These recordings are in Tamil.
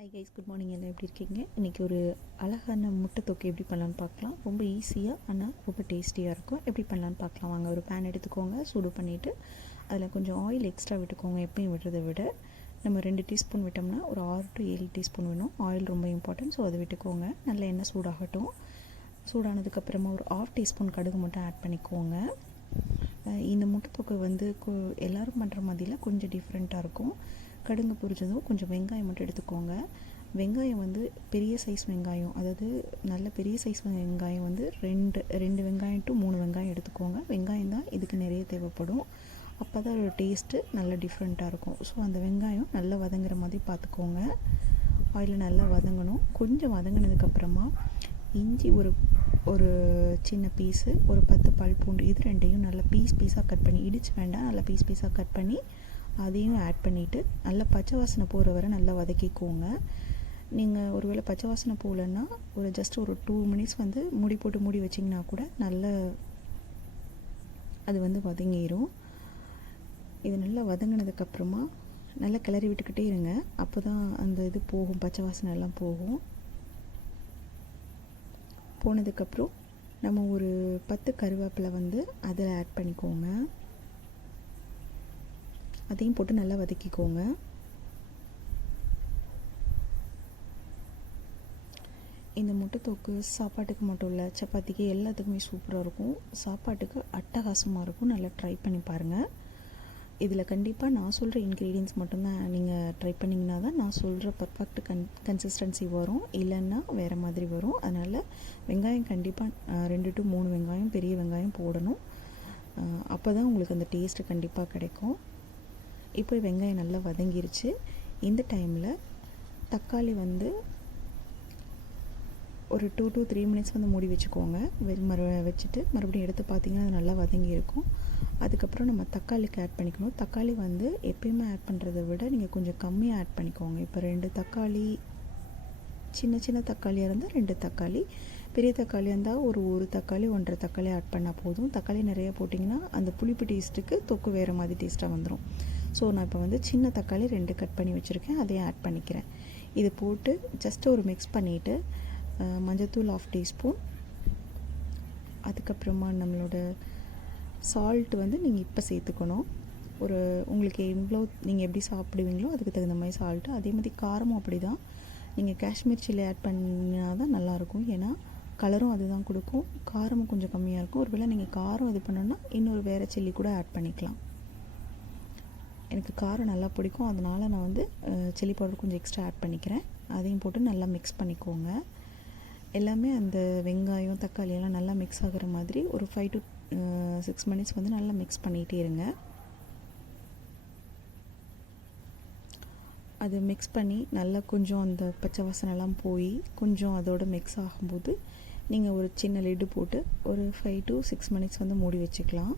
Hi guys, good morning. எல்லாம் எப்படி இருக்கீங்க? இன்றைக்கி ஒரு அழகான முட்டை தொக்கு எப்படி பண்ணலான்னு பார்க்கலாம். ரொம்ப ஈஸியாக ஆனால் ரொம்ப டேஸ்டியாக இருக்கும். எப்படி பண்ணலான்னு பார்க்கலாம் வாங்க. ஒரு பேன் எடுத்துக்கோங்க, சூடு பண்ணிவிட்டு அதில் கொஞ்சம் ஆயில் எக்ஸ்ட்ரா விட்டுக்கோங்க. எப்பயும் விடுறதை விட நம்ம 2 டீஸ்பூன் விட்டோம்னா ஒரு 6 to 7 டீஸ்பூன் வேணும். ஆயில் ரொம்ப இம்பார்ட்டன்ட், ஸோ அதை விட்டுக்கோங்க. நல்ல எண்ணெய் சூடாகட்டும். சூடானதுக்கப்புறமா ஒரு 1/2 டீஸ்பூன் கடுகு மட்டும் ஆட் பண்ணிக்கோங்க. இந்த முட்டை தொக்கு வந்து எல்லோரும் பண்ணுற மாதிரியில் கொஞ்சம் டிஃப்ரெண்ட்டாக இருக்கும். கடுகு பொரிச்சதும் கொஞ்சம் வெங்காயம் மட்டும் எடுத்துக்கோங்க. வெங்காயம் வந்து பெரிய சைஸ் வெங்காயம், அதாவது நல்ல பெரிய சைஸ் வெங்காயம் வந்து ரெண்டு வெங்காயம் to 3 வெங்காயம் எடுத்துக்கோங்க. வெங்காயம் தான் இதுக்கு நிறைய தேவைப்படும். அப்போ தான் ஒரு டேஸ்ட்டு நல்ல டிஃப்ரெண்ட்டாக இருக்கும். ஸோ அந்த வெங்காயம் நல்லா வதங்குற மாதிரி பார்த்துக்கோங்க. ஆயிலில் நல்லா வதங்கணும். கொஞ்சம் வதங்கினதுக்கப்புறமா இஞ்சி ஒரு சின்ன பீஸு, ஒரு 10 பல் பூண்டு, இது ரெண்டையும் நல்லா பீஸாக கட் பண்ணி, இடிச்சு வேண்டாம், நல்லா பீஸாக கட் பண்ணி அதையும் ஆட் பண்ணிவிட்டு நல்லா பச்சை வாசனை போகிற வரை நல்லா வதக்கிக்கோங்க. நீங்கள் ஒருவேளை பச்சை வாசனை போகலன்னா ஜஸ்ட் ஒரு 2 minutes வந்து மூடி வச்சிங்கன்னா கூட நல்ல அது வந்து வதங்கிடும். இது நல்லா வதங்கினதுக்கப்புறமா நல்லா கிளறி விட்டுக்கிட்டே இருங்க. அப்போ தான் அந்த இது போகும், பச்சை வாசனை எல்லாம் போகும். போனதுக்கப்புறம் நம்ம ஒரு 10 கருவேப்பிலை வந்து அதில் ஆட் பண்ணிக்கோங்க. அதையும் போட்டு நல்லா வதக்கிக்கோங்க. இந்த முட்டை தொக்கு சாப்பாட்டுக்கு மட்டும் இல்லை, சப்பாத்திக்கு எல்லாத்துக்குமே சூப்பராக இருக்கும். சாப்பாட்டுக்கு அட்டகாசமாக இருக்கும். நல்லா ட்ரை பண்ணி பாருங்கள். இதில் கண்டிப்பாக நான் சொல்கிற இன்க்ரீடியன்ஸ் மட்டும்தான் நீங்கள் ட்ரை பண்ணிங்கன்னா தான் நான் சொல்கிற பர்ஃபெக்ட் கன்சிஸ்டன்சி வரும். இல்லைன்னா வேறு மாதிரி வரும். அதனால் வெங்காயம் கண்டிப்பாக 2 to 3 வெங்காயம், பெரிய வெங்காயம் போடணும். அப்போ தான் உங்களுக்கு அந்த டேஸ்ட்டு கண்டிப்பாக கிடைக்கும். இப்போ வெங்காயம் நல்லா வதங்கிருச்சு. இந்த டைமில் தக்காளி வந்து ஒரு 2 to 3 minutes வந்து மூடி வச்சுக்கோங்க. வச்சுட்டு மறுபடியும் எடுத்து பார்த்திங்கன்னா அது நல்லா வதங்கி இருக்கும். அதுக்கப்புறம் நம்ம தக்காளிக்கு ஆட் பண்ணிக்கணும். தக்காளி வந்து எப்பயுமே ஆட் பண்ணுறதை விட நீங்கள் கொஞ்சம் கம்மியாக ஆட் பண்ணிக்கோங்க. இப்போ 2 தக்காளி, சின்ன தக்காளியாக இருந்தால் 2 தக்காளி, பெரிய தக்காளியாக இருந்தால் ஒரு தக்காளி 1.5 தக்காளி ஆட் பண்ணால் போதும். தக்காளி நிறைய போட்டிங்கன்னா அந்த புளிப்பு டேஸ்ட்டுக்கு தொக்கு வேறு மாதிரி டேஸ்ட்டாக வந்துடும். ஸோ நான் இப்போ வந்து சின்ன தக்காளி 2 கட் பண்ணி வச்சுருக்கேன், அதையும் ஆட் பண்ணிக்கிறேன். இது போட்டு ஜஸ்ட் ஒரு மிக்ஸ் பண்ணிவிட்டு மஞ்சத்தூள் 1/2 டீஸ்பூன், அதுக்கப்புறமா நம்மளோட சால்ட் வந்து நீங்கள் இப்போ சேர்த்துக்கணும். உங்களுக்கு எவ்வளோ நீங்கள் எப்படி சாப்பிடுவீங்களோ அதுக்கு தகுந்த மாதிரி சால்ட்டு. அதே மாதிரி காரமும் அப்படி தான். நீங்கள் காஷ்மீர் சில்லி ஆட் பண்ணினா தான் நல்லாயிருக்கும். ஏன்னா கலரும் அதுதான் கொடுக்கும். காரமும் கொஞ்சம் கம்மியாக இருக்கும். ஒருவேளை நீங்கள் காரம் இது பண்ணணுன்னா இன்னொரு வேறு சில்லி கூட ஆட் பண்ணிக்கலாம். எனக்கு காரம் நல்லா பிடிக்கும், அதனால் நான் வந்து சில்லி பவுடர் கொஞ்சம் எக்ஸ்ட்ரா ஆட் பண்ணிக்கிறேன். அதையும் போட்டு நல்லா மிக்ஸ் பண்ணிக்கோங்க. எல்லாமே அந்த வெங்காயம் தக்காளி எல்லாம் நல்லா மிக்ஸ் ஆகிற மாதிரி ஒரு 5 to 6 minutes வந்து நல்லா மிக்ஸ் பண்ணிகிட்டே இருங்க. அது மிக்ஸ் பண்ணி நல்லா கொஞ்சம் அந்த பச்சை வாசனைலாம் போய் கொஞ்சம் அதோட மிக்ஸ் ஆகும்போது நீங்கள் ஒரு சின்ன லிட்டு போட்டு ஒரு 5 to 6 minutes வந்து மூடி வச்சுக்கலாம்.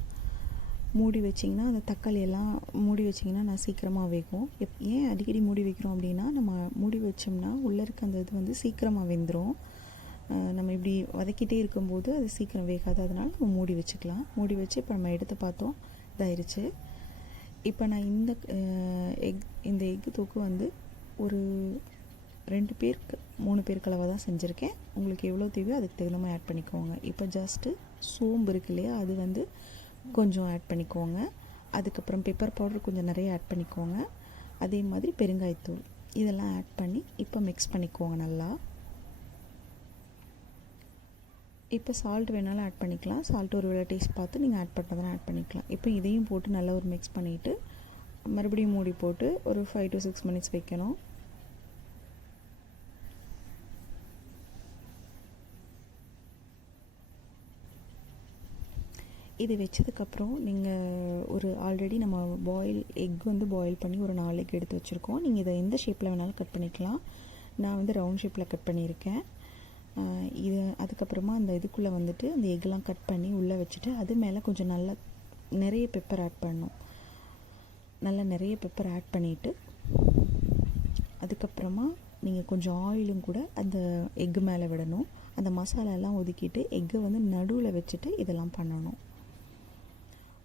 மூடி வச்சிங்கன்னா அந்த தக்காளியெல்லாம் மூடி வச்சிங்கன்னா நான் சீக்கிரமாக வேகும். ஏன் அடிக்கடி மூடி வைக்கிறோம் அப்படின்னா, நம்ம மூடி வச்சோம்னா உள்ளே இருக்க அந்த இது வந்து சீக்கிரமாக வெந்துடும். நம்ம இப்படி வதக்கிட்டே இருக்கும்போது அது சீக்கிரம் வேகாது. அதனால் நம்ம மூடி வச்சுக்கலாம். மூடி வச்சு இப்போ நம்ம எடுத்து பார்த்தோம், இதாயிருச்சு. இப்போ நான் இந்த எக்கு தொக்கு வந்து ஒரு 2 பேருக்கு 3 பேருக்கு அளவாக தான் செஞ்சுருக்கேன். உங்களுக்கு எவ்வளோ தேவையோ அதுக்கு தகுந்த மாதிரி ஆட் பண்ணிக்கோங்க. இப்போ ஜஸ்ட்டு சோம்பு இருக்கு இல்லையா, அது வந்து கொஞ்சம் ஆட் பண்ணிக்கோங்க. அதுக்கப்புறம் பெப்பர் பவுடர் கொஞ்சம் நிறைய ஆட் பண்ணிக்கோங்க. அதே மாதிரி பெருங்காயத்தூள் இதெல்லாம் ஆட் பண்ணி இப்போ மிக்ஸ் பண்ணிக்கோங்க நல்லா. இப்போ சால்ட் வேணாலும் ஆட் பண்ணிக்கலாம். சால்ட் ஒரு வேளை டேஸ்ட் பார்த்து நீங்கள் ஆட் பண்ணுறதுனா ஆட் பண்ணிக்கலாம். இப்போ இதையும் போட்டு நல்லா ஒரு மிக்ஸ் பண்ணிவிட்டு மறுபடியும் மூடி போட்டு ஒரு 5 to 6 minutes வைக்கணும். இது வச்சதுக்கப்புறம் நீங்கள் ஆல்ரெடி நம்ம எக் வந்து பாயில் பண்ணி ஒரு 4 எக் எடுத்து வச்சுருக்கோம். நீங்கள் இதை எந்த ஷேப்பில் வேணாலும் கட் பண்ணிக்கலாம். நான் வந்து ரவுண்ட் ஷேப்பில் கட் பண்ணியிருக்கேன். அதுக்கப்புறமா அந்த இதுக்குள்ளே வந்துட்டு அந்த எக்கெலாம் கட் பண்ணி உள்ளே வச்சுட்டு அது மேலே கொஞ்சம் நிறைய பெப்பர் ஆட் பண்ணணும். நல்லா நிறைய பெப்பர் ஆட் பண்ணிவிட்டு அதுக்கப்புறமா நீங்கள் கொஞ்சம் ஆயிலும் கூட அந்த எக்கு மேலே விடணும். அந்த மசாலாலாம் ஒதுக்கிட்டு எக்கை வந்து நடுவில் வச்சுட்டு இதெல்லாம்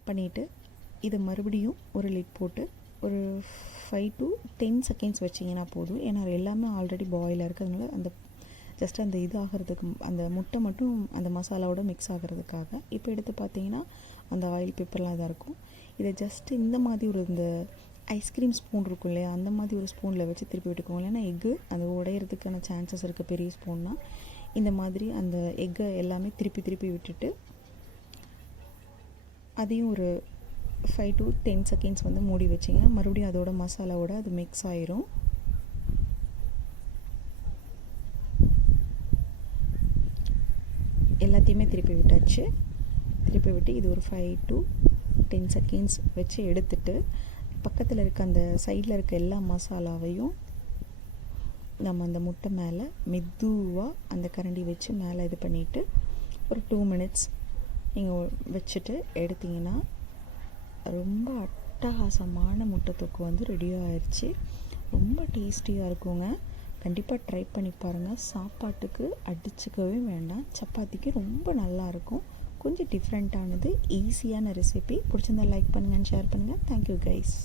பண்ணிவிட்டு இதை மறுபடியும் ஒரு லிட் போட்டு ஒரு 5 to 10 செகண்ட்ஸ் வச்சிங்கன்னா போதும். ஏன்னா எல்லாமே ஆல்ரெடி பாயில் இருக்கிறதுனால அந்த ஜஸ்ட் அந்த இது ஆகிறதுக்கு அந்த முட்டை மட்டும் அந்த மசாலாவோட மிக்ஸ் ஆகிறதுக்காக. இப்போ எடுத்து பார்த்தீங்கன்னா அந்த ஆயில் பேப்பர்லாம் இதாக இருக்கும். இதை ஜஸ்ட்டு இந்த மாதிரி ஒரு இந்த ஐஸ்கிரீம் ஸ்பூன் இருக்கும் இல்லையா, அந்த மாதிரி ஒரு ஸ்பூனில் வச்சு திருப்பி விட்டுக்கோங்க. இல்லைன்னா எக்கு அந்த உடையிறதுக்கான சான்சஸ் இருக்குது பெரிய ஸ்பூன்னா. இந்த மாதிரி அந்த எக்கை எல்லாமே திருப்பி திருப்பி விட்டுட்டு அதையும் ஒரு 5 to 10 செகண்ட்ஸ் வந்து மூடி வச்சிங்கன்னா மறுபடியும் அதோட மசாலாவோட அது மிக்ஸ் ஆயிரும். எல்லாத்தையுமே திருப்பி விட்டாச்சு. திருப்பி விட்டு இது ஒரு 5 to 10 செகண்ட்ஸ் வச்சு எடுத்துட்டு பக்கத்தில் இருக்க அந்த சைடில் இருக்க எல்லா மசாலாவையும் நம்ம அந்த முட்டை மேலே மெதுவாக அந்த கரண்டி வச்சு மேலே இது பண்ணிவிட்டு ஒரு 2 மினிட்ஸ் நீங்கள் வச்சுட்டு எடுத்திங்கன்னா ரொம்ப அட்டகாசமான முட்டை தொக்கு வந்து ரெடியாக ஆயிடுச்சு. ரொம்ப டேஸ்டியாக இருக்குங்க. கண்டிப்பாக ட்ரை பண்ணி பாருங்கள். சாப்பாட்டுக்கு அடிச்சுக்கவே வேண்டாம், சப்பாத்திக்கு ரொம்ப நல்லாயிருக்கும். கொஞ்சம் டிஃப்ரெண்ட்டானது, ஈஸியான ரெசிபி. பிடிச்சிருந்தா லைக் பண்ணுங்கள், ஷேர் பண்ணுங்கள். Thank you guys.